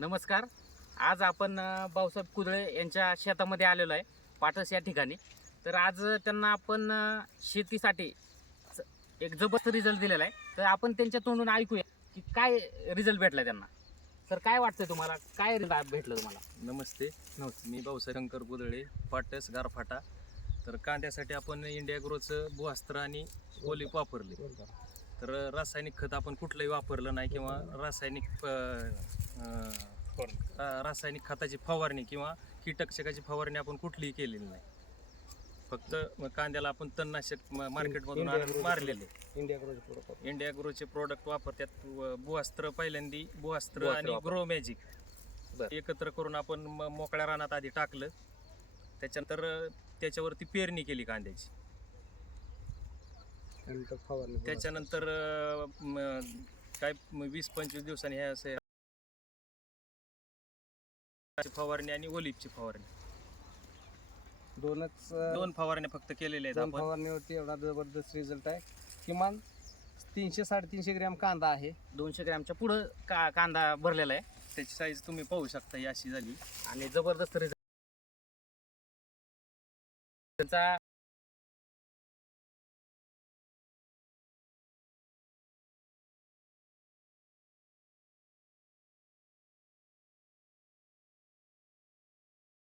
नमस्कार. आज आपण भाऊसाहेब कुदळे यांच्या शेतामध्ये आलेलो आहे, पाटस या ठिकाणी. तर आज त्यांना आपण शेतीसाठी एक जबरदस्त रिझल्ट दिलेला आहे. तर आपण त्यांच्या तोंडून ऐकूया की काय रिझल्ट भेटला त्यांना. सर, काय वाटतंय तुम्हाला, काय रिझल्ट भेटलं तुम्हाला? नमस्ते. मी भाऊसाहेब शंकर कुदळे, पाटस गारफाटा. तर कांद्यासाठी आपण इंडिया ग्रोचं भूअस्त्र आणि ओलिप वापरले. तर रासायनिक खत आपण कुठलंही वापरलं नाही किंवा रासायनिक खताची फवारणी किंवा कीटकनाशकाची फवारणी आपण कुठलीही केलेली नाही. फक्त कांद्याला आपण तणनाशक मार्केटमधून आणून मारलेले. इंडिया ग्रोचे प्रोडक्ट वापरतात. भूअस्त्र पहिल्यांदी भूअस्त्र आणि ग्रो मॅजिक एकत्र करून आपण मोकळ्या रानात आधी टाकलं. त्याच्यानंतर त्याच्यावरती पेरणी केली कांद्याची. त्याच्यानंतर काय 20-25 दिवसांनी हे असे फवारणी आणि ओलिपची फवारणी दोन फवारण्या फक्त केलेल्या आहेत आपण. फवारणीवरती एवढा जबरदस्त रिझल्ट आहे. किमान 300-350 ग्रॅम कांदा आहे. 200 ग्रॅमच्या पुढं कांदा भरलेला आहे. त्याची साईज तुम्ही पाहू शकता, ही अशी झाली. आणि जबरदस्त रिझल्ट त्यांचा